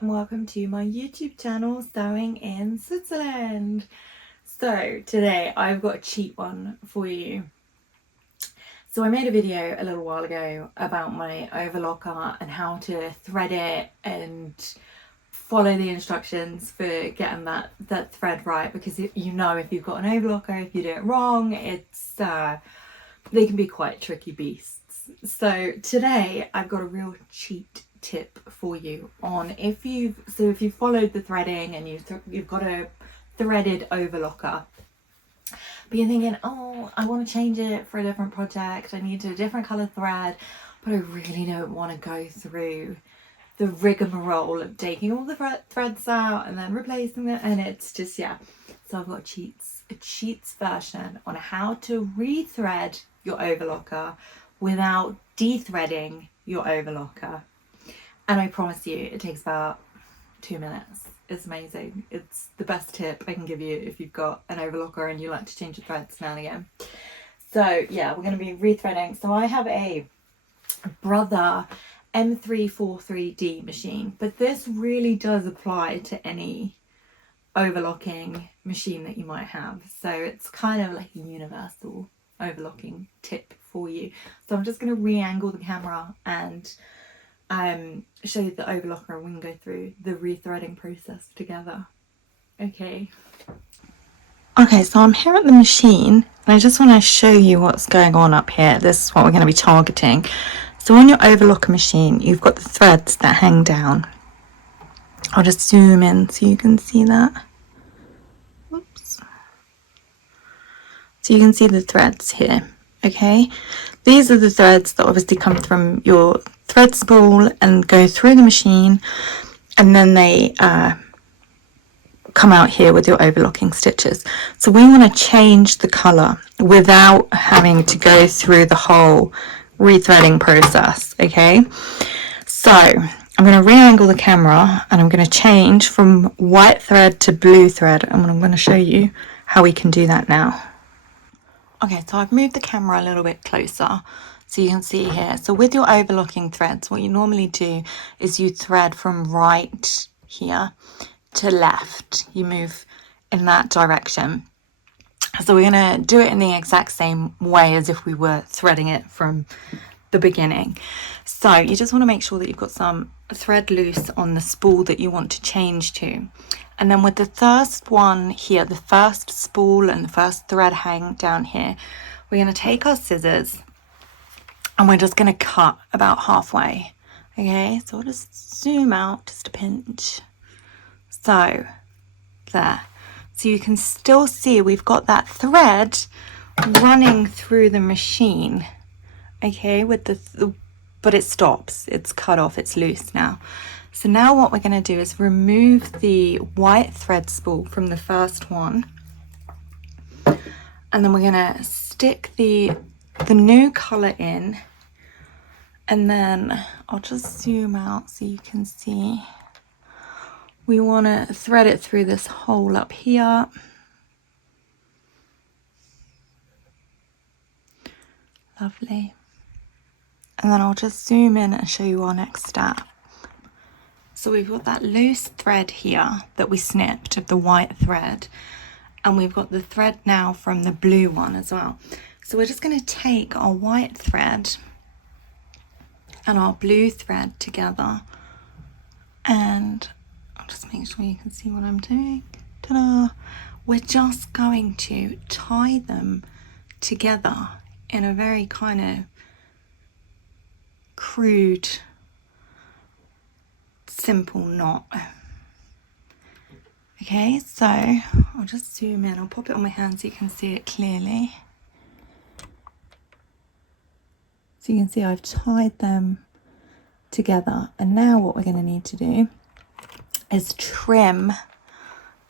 and welcome to my YouTube channel Sewing in Switzerland. So today I've got a cheap one for you. So I made a video a little while ago about my overlocker and how to thread it and follow the instructions for getting that thread right, because you know if you've got an overlocker, if you do it wrong, it's they can be quite tricky beasts. So today I've got a real cheat tip for you on if you've followed the threading and you've got a threaded overlocker, but you're thinking, oh, I want to change it for a different project, I need a different color thread, but I really don't want to go through the rigmarole of taking all the threads out and then replacing them, and it's just, yeah. So I've got a cheats version on how to rethread your overlocker without dethreading your overlocker. And I promise you, it takes about 2 minutes. It's amazing. It's the best tip I can give you if you've got an overlocker and you like to change your threads now and again. So yeah, we're going to be rethreading. So I have a Brother M343D machine, but this really does apply to any overlocking machine that you might have. So it's kind of like a universal overlocking tip for you. So I'm just going to re-angle the camera and show you the overlocker, and we can go through the rethreading process together. Okay, so I'm here at the machine and I just want to show you what's going on up here. This is what we're going to be targeting. So on your overlocker machine, you've got the threads that hang down. I'll just zoom in so you can see that. Oops. So you can see the threads here. Okay, these are the threads that obviously come from your thread spool and go through the machine, and then they come out here with your overlocking stitches. So we want to change the color without having to go through the whole rethreading process. Okay, so I'm going to re-angle the camera and I'm going to change from white thread to blue thread, and I'm going to show you how we can do that now. Okay, so I've moved the camera a little bit closer so you can see here. So with your overlocking threads, what you normally do is you thread from right here to left. You move in that direction. So we're going to do it in the exact same way as if we were threading it from the beginning. So you just want to make sure that you've got some thread loose on the spool that you want to change to. And then with the first one here, the first spool and the first thread hang down here, we're going to take our scissors and we're just going to cut about halfway. Okay, so I'll just zoom out just a pinch. So there. So you can still see we've got that thread running through the machine. Okay, with but it stops, it's cut off, it's loose now. So now what we're going to do is remove the white thread spool from the first one, and then we're going to stick the new color in, and then I'll just zoom out so you can see. We want to thread it through this hole up here. Lovely. And then I'll just zoom in and show you our next step. So we've got that loose thread here that we snipped of the white thread, and we've got the thread now from the blue one as well. So we're just going to take our white thread and our blue thread together, and I'll just make sure you can see what I'm doing. Ta-da! We're just going to tie them together in a very kind of crude, simple knot. Okay, so I'll just zoom in. I'll pop it on my hand so you can see it clearly. So you can see I've tied them together, and now what we're going to need to do is trim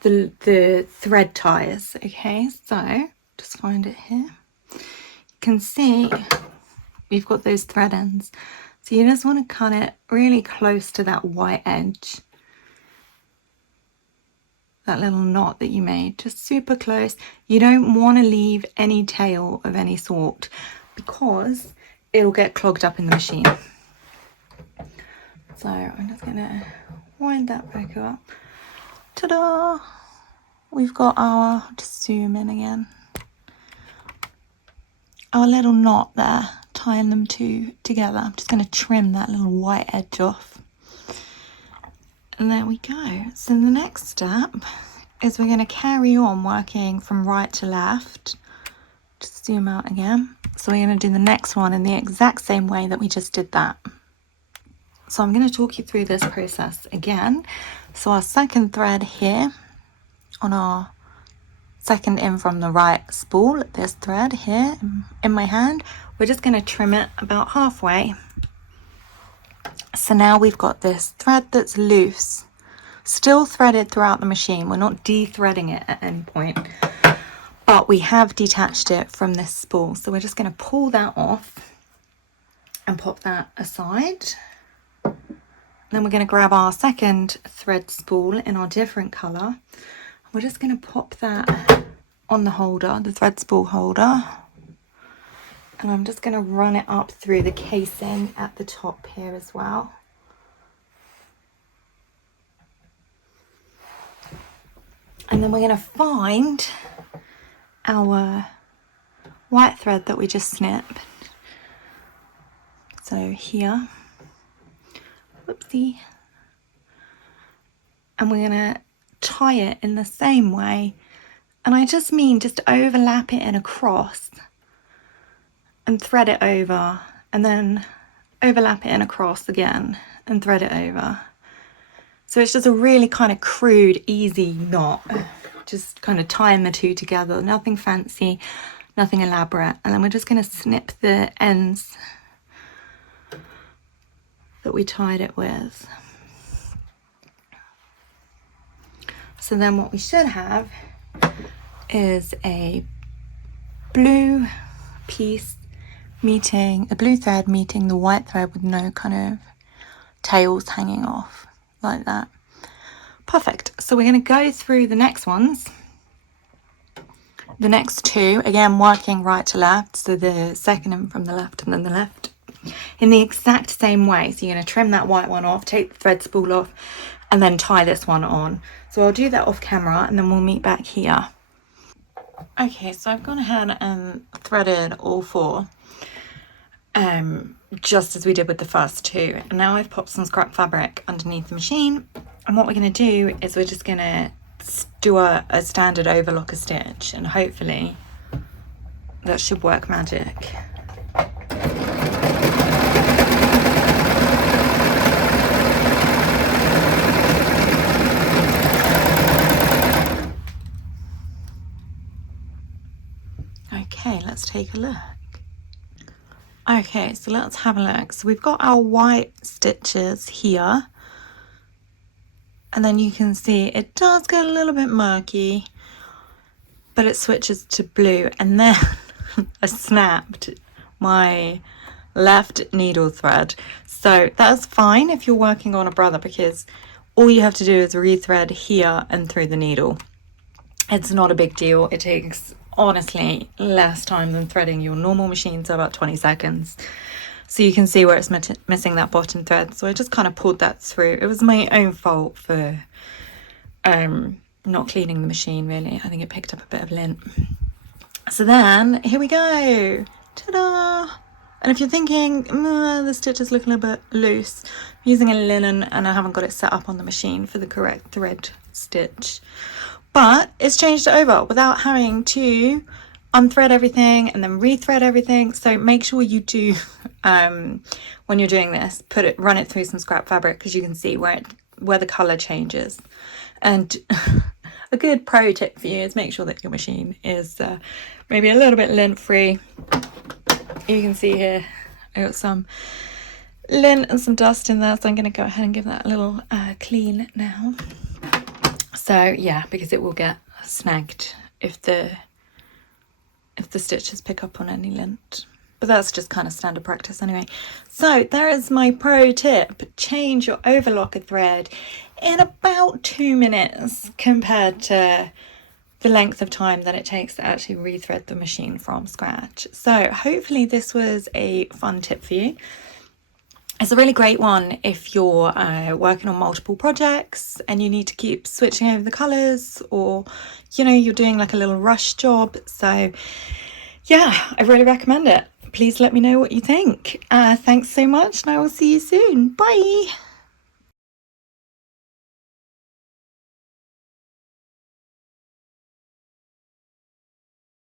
the thread ties. Okay, so just find it here. You can see we've got those thread ends. So you just want to cut it really close to that white edge, that little knot that you made, just super close. You don't want to leave any tail of any sort because it'll get clogged up in the machine. So I'm just going to wind that back up. Ta-da! We've got our, just zoom in again, our little knot there, tying them two together. I'm just going to trim that little white edge off. And there we go. So the next step is we're going to carry on working from right to left. Just zoom out again. So we're going to do the next one in the exact same way that we just did that. So I'm going to talk you through this process again. So our second thread here on our second in from the right spool, this thread here in my hand, we're just going to trim it about halfway. So now we've got this thread that's loose, still threaded throughout the machine. We're not de-threading it at any point, but we have detached it from this spool. So we're just going to pull that off and pop that aside. Then we're going to grab our second thread spool in our different colour. We're just going to pop that on the holder, the thread spool holder. And I'm just going to run it up through the casing at the top here as well. And then we're going to find our white thread that we just snipped. So here, whoopsie. And we're going to tie it in the same way. And I just mean just overlap it in a cross and thread it over, and then overlap it in a cross again and thread it over. So it's just a really kind of crude, easy knot, just kind of tying the two together, nothing fancy, nothing elaborate. And then we're just going to snip the ends that we tied it with. So then what we should have is a blue piece meeting, a blue thread meeting the white thread with no kind of tails hanging off like that. Perfect. So we're going to go through the next ones, the next two, again working right to left, so the second in from the left and then the left, in the exact same way. So you're going to trim that white one off, take the thread spool off, and then tie this one on. So I'll do that off camera and then we'll meet back here. Okay, so I've gone ahead and threaded all four, just as we did with the first two. And now I've popped some scrap fabric underneath the machine. And what we're going to do is we're just going to do a standard overlocker stitch, and hopefully that should work magic. Okay, let's take a look. Okay, so let's have a look. So we've got our white stitches here, and then you can see it does get a little bit murky, but it switches to blue, and then I snapped my left needle thread. So that's fine if you're working on a brother, because all you have to do is rethread here and through the needle. It's not a big deal. It takes honestly less time than threading your normal machine, so about 20 seconds. So you can see where it's missing that bottom thread. So I just kind of pulled that through. It was my own fault for not cleaning the machine, really. I think it picked up a bit of lint. So then here we go. Ta-da! And if you're thinking, the stitch is looking a bit loose, I'm using a linen and I haven't got it set up on the machine for the correct thread stitch. But it's changed it over without having to unthread everything and then rethread everything. So make sure you do, when you're doing this, run it through some scrap fabric, because you can see where the colour changes. And a good pro tip for you is make sure that your machine is maybe a little bit lint free. You can see here I got some lint and some dust in there, so I'm going to go ahead and give that a little clean now. So yeah, because it will get snagged if the stitches pick up on any lint. But that's just kind of standard practice anyway. So there is my pro tip. Change your overlocker thread in about 2 minutes compared to the length of time that it takes to actually rethread the machine from scratch. So hopefully this was a fun tip for you. It's a really great one if you're working on multiple projects and you need to keep switching over the colours, or you're doing like a little rush job. So yeah, I really recommend it. Please let me know what you think. Thanks so much, and I will see you soon. Bye.